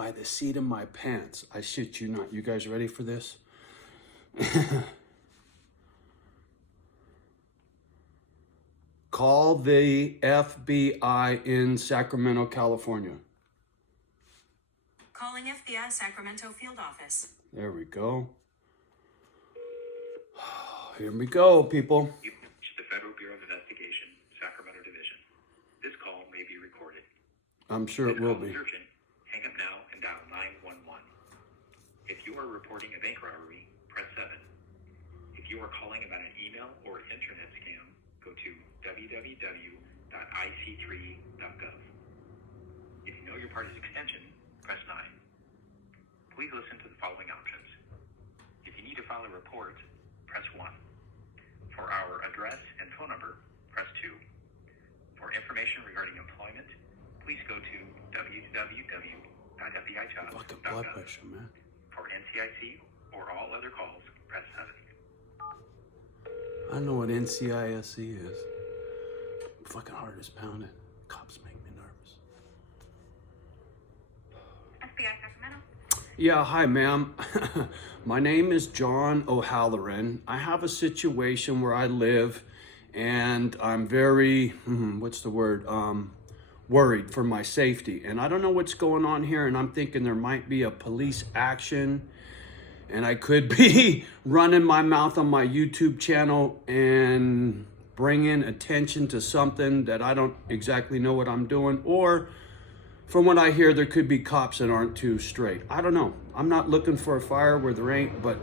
by the seat of my pants. I shit you not. You guys ready for this? Call the FBI in Sacramento, California. Calling FBI Sacramento Field Office. There we go. Here we go, people. You've reached the Federal Bureau of Investigation, Sacramento Division. This call may be recorded. I'm sure it will be. If urgent, hang up now and dial 911. If you are reporting a bank robbery, press 7. If you are calling about an email or internet scam, go to www.ic3.gov. If you know your party's extension, press 9. Please listen to the following options. If you need to file a report, press 1. For our address and phone number, press 2. For information regarding employment, please go to www.fbijobs.gov. Fucking blood pressure, man. For NCIC or all other calls, press 7. I know what NCISE is. Fucking heart is pounding. Cops make me nervous. FBI Sacramento. Yeah, hi, ma'am. My name is John O'Halloran. I have a situation where I live, and I'm very, worried for my safety. And I don't know what's going on here, and I'm thinking there might be a police action, and I could be running my mouth on my YouTube channel and bringing attention to something that I don't exactly know what I'm doing, or from what I hear, there could be cops that aren't too straight. I don't know. I'm not looking for a fire where there ain't, but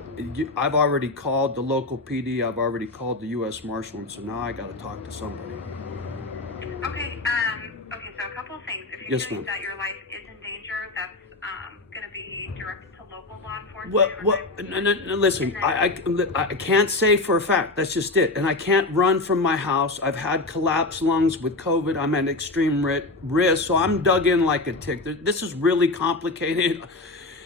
I've already called the local PD. I've already called the U.S. Marshal, and so now I got to talk to somebody. Okay, so a couple of things. If you're Yes, feeling ma'am. that your life is in danger, that's going to be directed to local law enforcement. Well, no, listen, I can't say for a fact. That's just it. And I can't run from my house. I've had collapsed lungs with COVID. I'm at extreme risk, so I'm dug in like a tick. This is really complicated.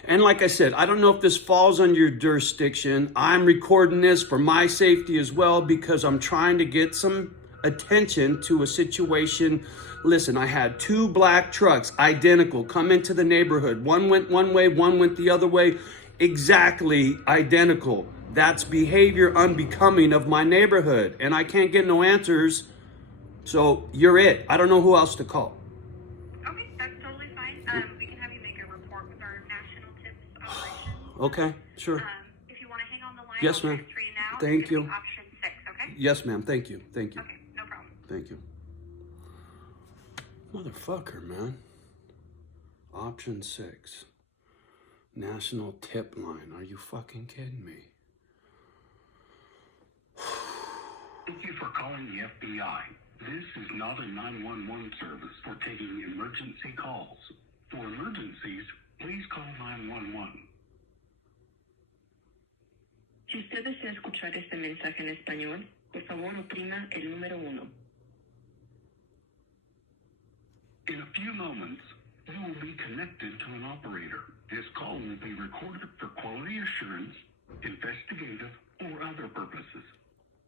And like I said, I don't know if this falls under your jurisdiction. I'm recording this for my safety as well because I'm trying to get some attention to a situation. Listen, I had 2 black trucks, identical, come into the neighborhood. One went one way, one went the other way, exactly identical. That's behavior unbecoming of my neighborhood, and I can't get no answers. So you're it. I don't know who else to call. Okay, that's totally fine. We can have you make a report with our national tips operation. Okay, sure. If you want to hang on the line, Yes, I'll ma'am. transfer you now. Thank It's gonna you. be option 6, okay? Yes, ma'am. Thank you. Thank you. Okay, no problem. Thank you. Motherfucker, man. Option 6. National tip line. Are you fucking kidding me? Thank you for calling the FBI. This is not a 911 service for taking emergency calls. For emergencies, please call 911. Si usted desea escuchar este mensaje en español, por favor oprima el número 1. In a few moments, you will be connected to an operator. This call will be recorded for quality assurance, investigative, or other purposes.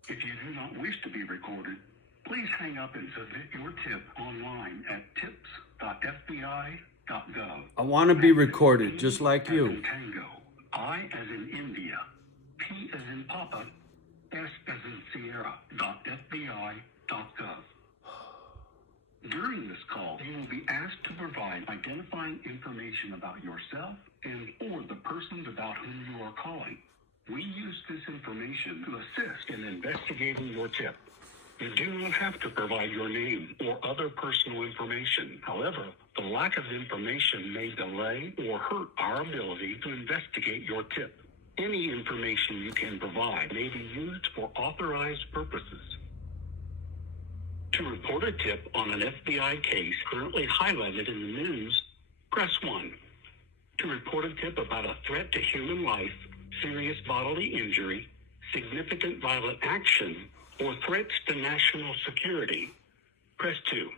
If you do not wish to be recorded, please hang up and submit your tip online at tips.fbi.gov. I want to be recorded, just like As you. in Tango, I as in India, P as in Papa, S as in Sierra, .fbi.gov. During this call, you will be asked to provide identifying information about yourself and or the persons about whom you are calling. We use this information to assist in investigating your tip. You do not have to provide your name or other personal information. However, the lack of information may delay or hurt our ability to investigate your tip. Any information you can provide may be used for authorized purposes. To report a tip on an FBI case currently highlighted in the news, press 1. To report a tip about a threat to human life, serious bodily injury, significant violent action, or threats to national security, press 2.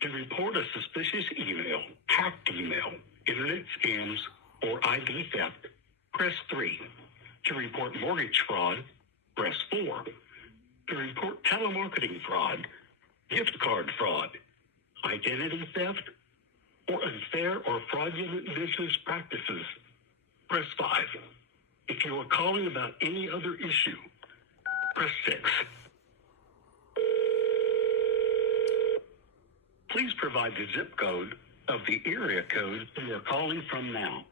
To report a suspicious email, hacked email, internet scams, or ID theft, press 3. To report mortgage fraud, press 4. To report telemarketing fraud, gift card fraud, identity theft, or unfair or fraudulent business practices, press 5. If you are calling about any other issue, press 6. Please provide the zip code of the area code you are calling from now.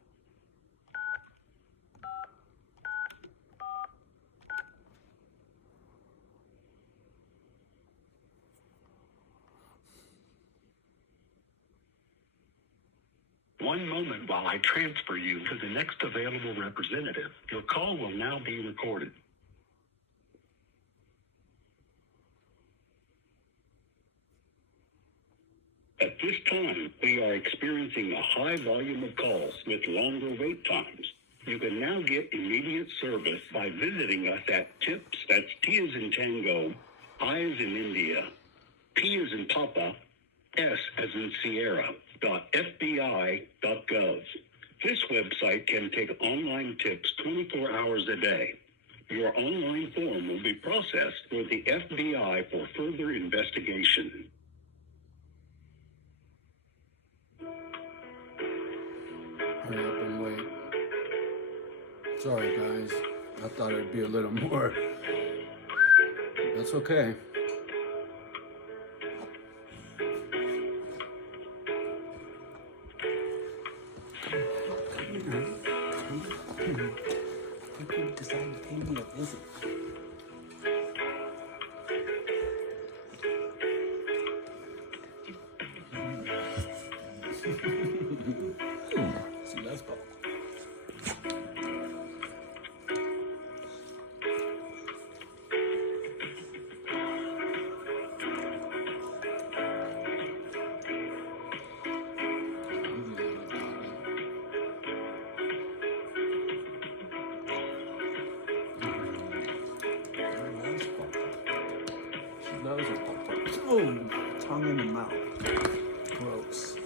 One moment while I transfer you to the next available representative. Your call will now be recorded. At this time, we are experiencing a high volume of calls with longer wait times. You can now get immediate service by visiting us at TIPS, that's T as in Tango, I as in India, P as in Papa, S as in Sierra, .fbi.gov. This website can take online tips 24 hours a day. Your online form will be processed for the FBI for further investigation. Hurry up and wait. Sorry, guys. I thought it'd be a little more. That's okay. People decided to pay me a visit. See, that's cool. Oh, tongue in the mouth. Gross.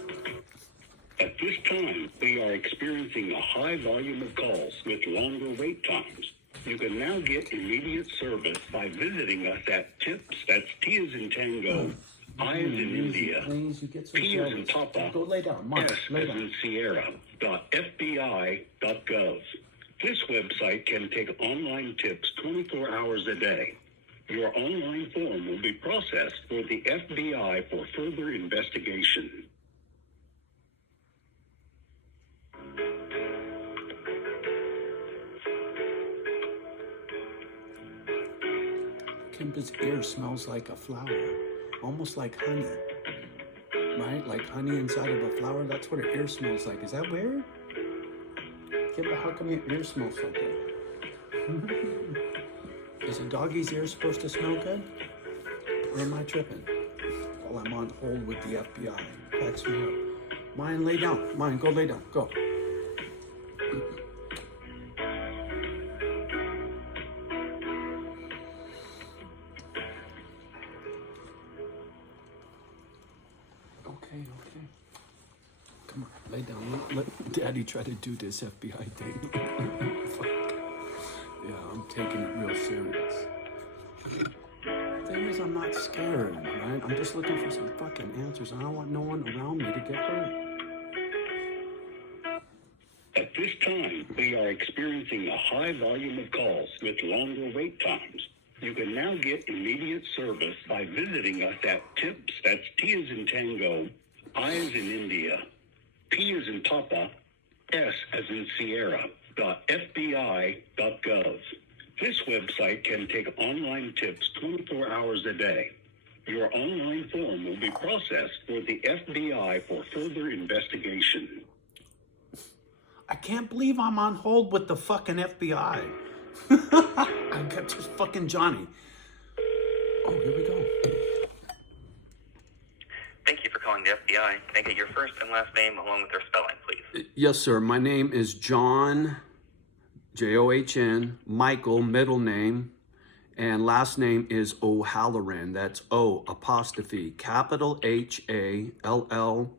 At this time, we are experiencing a high volume of calls with longer wait times. You can now get immediate service by visiting us at TIPS, that's T as in Tango, I as in India, Please, you get so P as in jealous. Papa, Go lay down. Mark, S lay as down. in Sierra, .fbi.gov. This website can take online tips 24 hours a day. Your online form will be processed for the FBI for further investigation. Kimpa's ear smells like a flower, almost like honey. Right? Like honey inside of a flower. That's what her ear smells like. Is that weird? Kimpa, how come your ear smells so good? Is a doggy's ear supposed to smell good? Or am I tripping? While I'm on hold with the FBI. Cracks me up. Mine, lay down. Mine, go lay down. Go. Okay. Come on, lay down. Let Daddy try to do this FBI thing. Fuck. Yeah, I'm taking it real serious. Thing is, I'm not scared, right? I'm just looking for some fucking answers. I don't want no one around me to get hurt. At this time, we are experiencing a high volume of calls with longer wait times. You can now get immediate service by visiting us at TIPS, that's T as in Tango, I as in India, P as in Papa, S as in Sierra, .fbi.gov. This website can take online tips 24 hours a day. Your online form will be processed for the FBI for further investigation. I can't believe I'm on hold with the fucking FBI. I got just fucking Johnny. Oh, here we go. Thank you for calling the FBI. Can I get your first and last name along with their spelling, please? Yes, sir. My name is John, John, Michael, middle name, and last name is O'Halloran. That's O apostrophe capital HALLORAN.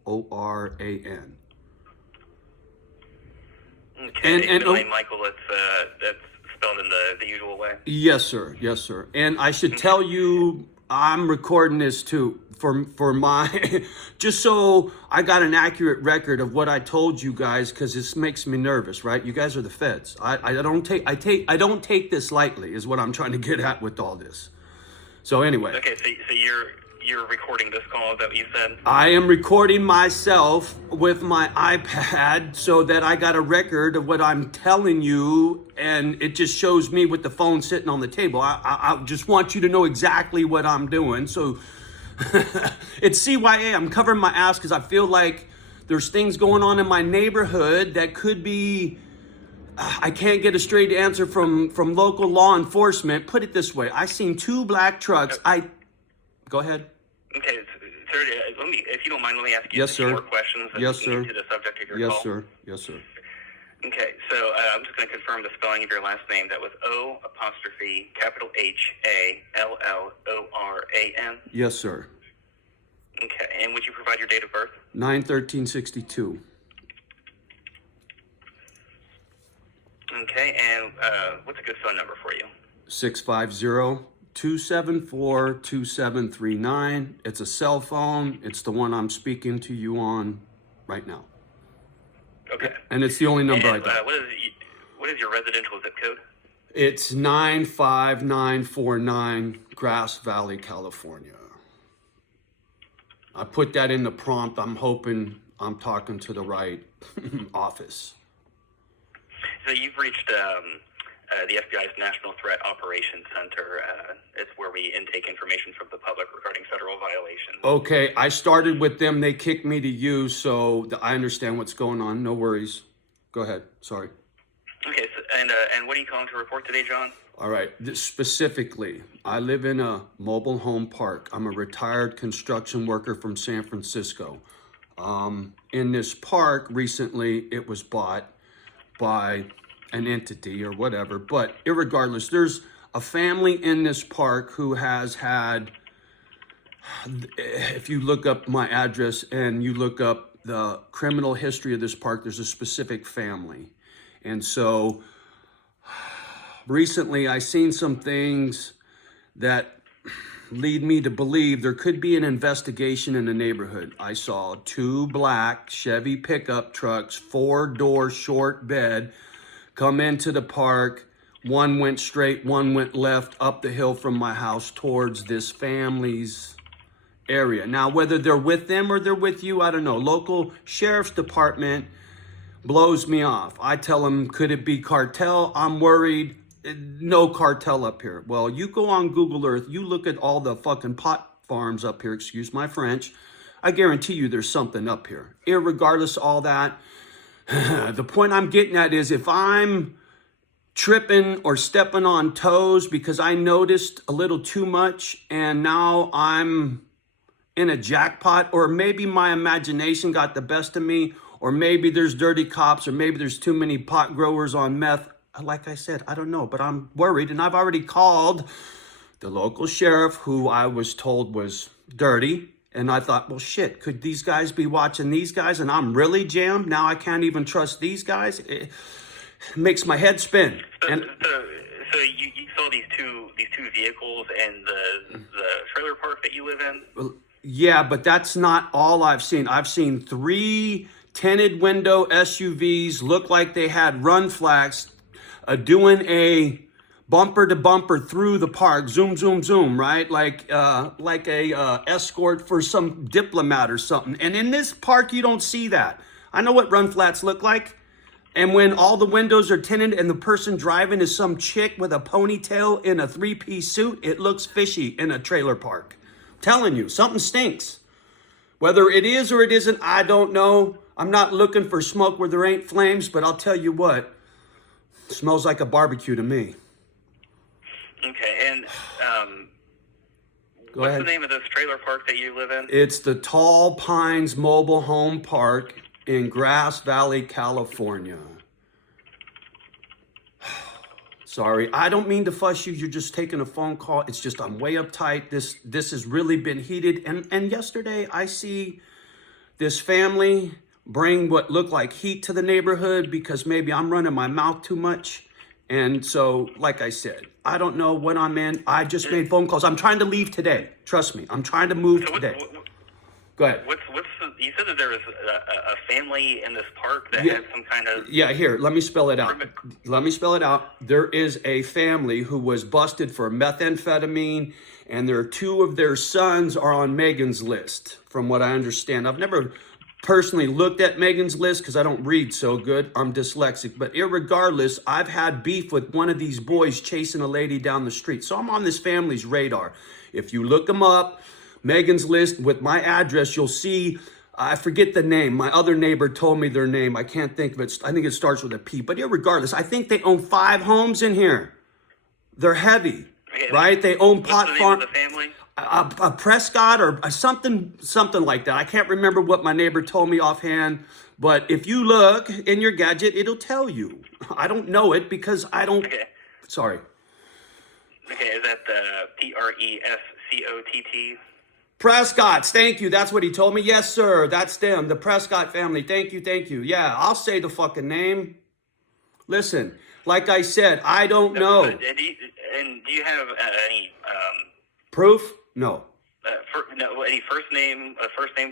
Okay, and Michael, that's spelled in the usual way. Yes, sir. Yes, sir. And I should tell you I'm recording this too for my just so I got an accurate record of what I told you guys, because this makes me nervous, right? You guys are the feds. I don't take this lightly, is what I'm trying to get at with all this. So anyway. Okay, so you're recording this call, is that what you said? I am recording myself with my iPad so that I got a record of what I'm telling you, and it just shows me with the phone sitting on the table. I just want you to know exactly what I'm doing. So it's CYA. I'm covering my ass because I feel like there's things going on in my neighborhood that could be... I can't get a straight answer from local law enforcement. Put it this way. I seen 2 black trucks. Go ahead. Okay, sir, if you don't mind, let me ask you Yes, sir. more questions. Yes, sir. To the subject of your Yes, call. sir. Yes, sir. Okay, so I'm just going to confirm the spelling of your last name. That was O''Halloran. Yes, sir. Okay, and would you provide your date of birth? 9/13/62. Okay, and what's a good phone number for you? 650-274-2739. It's a cell phone. It's the one I'm speaking to you on right now. Okay. And it's the only number I And, got. what is your residential zip code? It's 95949, Grass Valley, California. I put that in the prompt. I'm hoping I'm talking to the right office. So you've reached the FBI's National Threat Operations Center. It's where we intake information from the public regarding federal violations. Okay, I started with them. They kicked me to you, so I understand what's going on. No worries. Go ahead. Sorry. Okay, so, and what are you calling to report today, John? All right. Specifically, I live in a mobile home park. I'm a retired construction worker from San Francisco. In this park, recently, it was bought by an entity or whatever. But irregardless, there's a family in this park who has had, if you look up my address and you look up the criminal history of this park, there's a specific family. And so recently I seen some things that lead me to believe there could be an investigation in the neighborhood. I saw 2 black Chevy pickup trucks, 4-door short bed, come into the park. One went straight, one went left up the hill from my house towards this family's area. Now, whether they're with them or they're with you, I don't know. Local sheriff's department blows me off. I tell them, could it be cartel? I'm worried. No cartel up here. Well, you go on Google Earth, you look at all the fucking pot farms up here, excuse my French. I guarantee you there's something up here. Irregardless of all that, the point I'm getting at is if I'm tripping or stepping on toes because I noticed a little too much and now I'm in a jackpot, or maybe my imagination got the best of me, or maybe there's dirty cops, or maybe there's too many pot growers on meth. Like I said, I don't know, but I'm worried, and I've already called the local sheriff, who I was told was dirty, and I thought, well, shit, could these guys be watching these guys, and I'm really jammed? Now I can't even trust these guys? It makes my head spin. So, And so you saw these two vehicles in the trailer park that you live in? yeah, but that's not all I've seen. I've seen 3 tinted window SUVs look like they had run flags, doing a bumper to bumper through the park, zoom, zoom, zoom, right? Like a escort for some diplomat or something. And in this park, you don't see that. I know what run flats look like. And when all the windows are tinted and the person driving is some chick with a ponytail in a 3-piece suit, it looks fishy in a trailer park. I'm telling you, something stinks. Whether it is or it isn't, I don't know. I'm not looking for smoke where there ain't flames, but I'll tell you what, it smells like a barbecue to me. Okay, and Go what's ahead. the name of this trailer park that you live in? It's the Tall Pines Mobile Home Park in Grass Valley, California. Sorry, I don't mean to fuss you. You're just taking a phone call. It's just I'm way uptight. This has really been heated. And yesterday I see this family bring what looked like heat to the neighborhood because maybe I'm running my mouth too much. And so, like I said, I don't know what I'm in. I just made phone calls. I'm trying to leave today. Trust me. I'm trying to move So today. Go ahead. you said that there was a family in this park that Yeah. had some kind of. Yeah, here, let me spell it out. Let me spell it out. There is a family who was busted for methamphetamine, and there are 2 of their sons are on Megan's list, from what I understand. I've never personally looked at Megan's list because I don't read so good. I'm dyslexic. But irregardless, I've had beef with one of these boys chasing a lady down the street. So I'm on this family's radar. If you look them up, Megan's list with my address, you'll see, I forget the name. My other neighbor told me their name. I can't think of it. I think it starts with a P. But irregardless, I think they own 5 homes in here. They're heavy, Okay, right? They own pot What's the name farm. of the family? A Prescott or something like that. I can't remember what my neighbor told me offhand. But if you look in your gadget, it'll tell you. I don't know it because I don't. Okay. Sorry. Okay, is that the Prescott? Prescott's, thank you. That's what he told me. Yes, sir. That's them, the Prescott family. Thank you, thank you. Yeah, I'll say the fucking name. Listen, like I said, I don't know. And do you have any Proof? No. any first name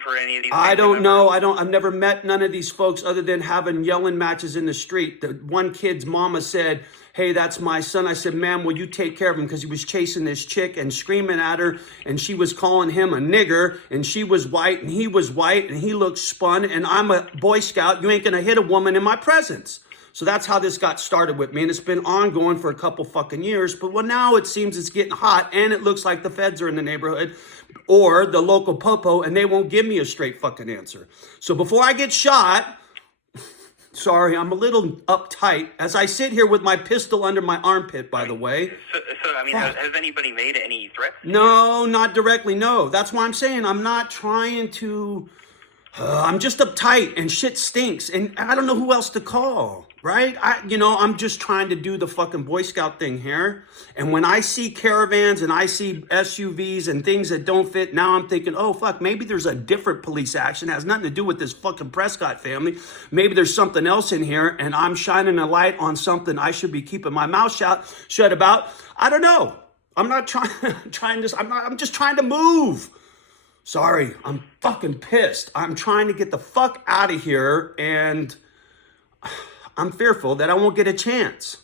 for any of these? I family don't know. members? I've never met none of these folks other than having yelling matches in the street. The one kid's mama said, "Hey, that's my son." I said, "Ma'am, will you take care of him?" Because he was chasing this chick and screaming at her, and she was calling him a nigger, and she was white, and he was white, and he looked spun, and I'm a Boy Scout. You ain't gonna hit a woman in my presence. So that's how this got started with me, and it's been ongoing for a couple fucking years. But well, now it seems it's getting hot, and it looks like the feds are in the neighborhood, or the local popo, and they won't give me a straight fucking answer. So before I get shot, sorry, I'm a little uptight as I sit here with my pistol under my armpit, by the way. So I mean, has anybody made any threats? No, not directly, no. That's why I'm saying I'm not trying to... I'm just uptight and shit stinks and I don't know who else to call, right? I'm just trying to do the fucking Boy Scout thing here. And when I see caravans and I see SUVs and things that don't fit, now I'm thinking, oh, fuck, maybe there's a different police action. It has nothing to do with this fucking Prescott family. Maybe there's something else in here and I'm shining a light on something I should be keeping my mouth shut about. I don't know. I'm not I'm just trying to move. Sorry, I'm fucking pissed. I'm trying to get the fuck out of here, and I'm fearful that I won't get a chance.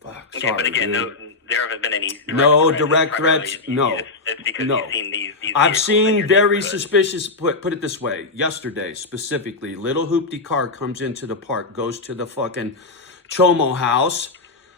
Fuck, Okay, sorry, but again, dude. there haven't been any Direct threats, no. It's because No. you've seen these I've vehicles in seen your very neighborhood. suspicious, put it this way, yesterday specifically, little hoopty car comes into the park, goes to the fucking Chomo house.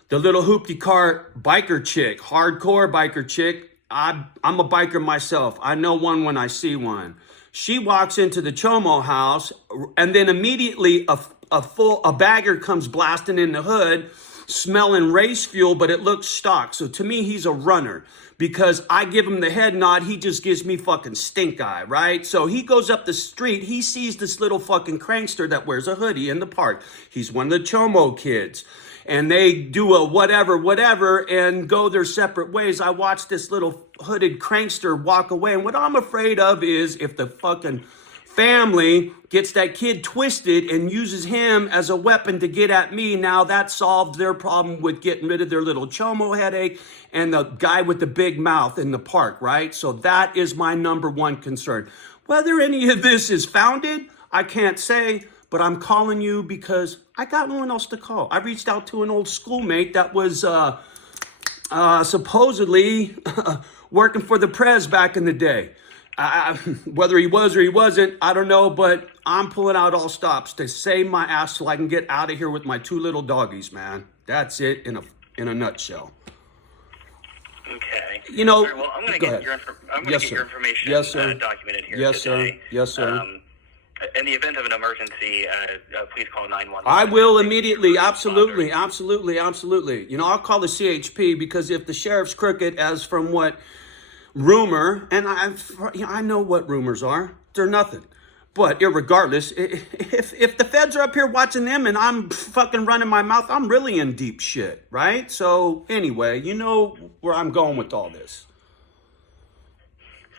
The little hoopty car biker chick, hardcore biker chick, I'm a biker myself. I know one when I see one. She walks into the Chomo house, and then immediately a bagger comes blasting in the hood, smelling race fuel, but it looks stock. So to me, he's a runner because I give him the head nod. He just gives me fucking stink eye, right? So he goes up the street. He sees this little fucking crankster that wears a hoodie in the park. He's one of the Chomo kids. And they do a whatever, and go their separate ways. I watched this little hooded crankster walk away. And what I'm afraid of is if the fucking family gets that kid twisted and uses him as a weapon to get at me, now that solved their problem with getting rid of their little Chomo headache and the guy with the big mouth in the park, right? So that is my number one concern. Whether any of this is founded, I can't say. But I'm calling you because I got no one else to call. I reached out to an old schoolmate that was supposedly working for the Prez back in the day. Whether he was or he wasn't, I don't know, but I'm pulling out all stops to save my ass so I can get out of here with my 2 little doggies, man. That's it in a nutshell. Okay. You know, All right, well, I'm going to go get ahead. your your information Yes, sir. documented here Yes, today. sir. Yes, sir. In the event of an emergency, please call 911. I will immediately. Absolutely. I'll call the CHP because if the sheriff's crooked, as from what rumor, and I know what rumors are, they're nothing. But irregardless, if the feds are up here watching them and I'm fucking running my mouth, I'm really in deep shit, right? So anyway, you know where I'm going with all this.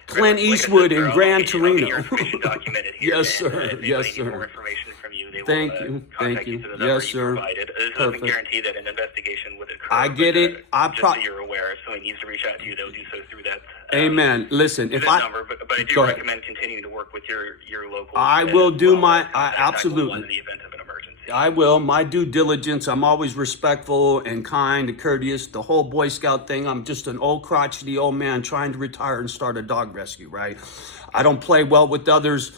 Clint Eastwood in Gran Torino. Your information documented here. Yes, sir. If anybody Yes, needs sir. More information from you, they will Thank will, you. contact Thank you. to the number Yes, you sir. provided. This Perfect. doesn't guarantee that an investigation would occur. I get but, it. just so you're aware, if someone needs to reach out to you, they'll do so through that. Amen. Listen, if That I number, but I do go ahead. recommend continuing to work with your local. I will do my- contact 911 absolutely. in the event of an emergency. I will. My due diligence. I'm always respectful and kind and courteous. The whole Boy Scout thing. I'm just an old crotchety old man trying to retire and start a dog rescue, right? I don't play well with others.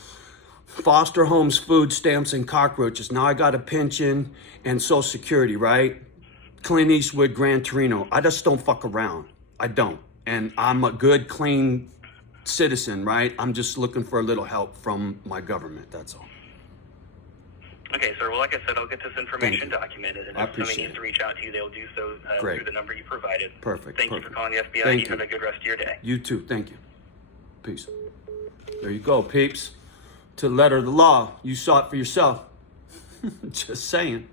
Foster homes, food stamps, and cockroaches. Now I got a pension and Social Security, right? Clint Eastwood, Gran Torino. I just don't fuck around. I don't. And I'm a good, clean citizen, right? I'm just looking for a little help from my government. That's all. Okay, sir. Well, like I said, I'll get this information Thank you. documented, and I if somebody appreciate needs it. to reach out to you, they'll do so Great. through the number you provided. Perfect, Thank you perfect. for calling the FBI. Thank you have you. a good rest of your day. You too. Thank you. Peace. There you go, peeps. To the letter of the law. You saw it for yourself. Just saying.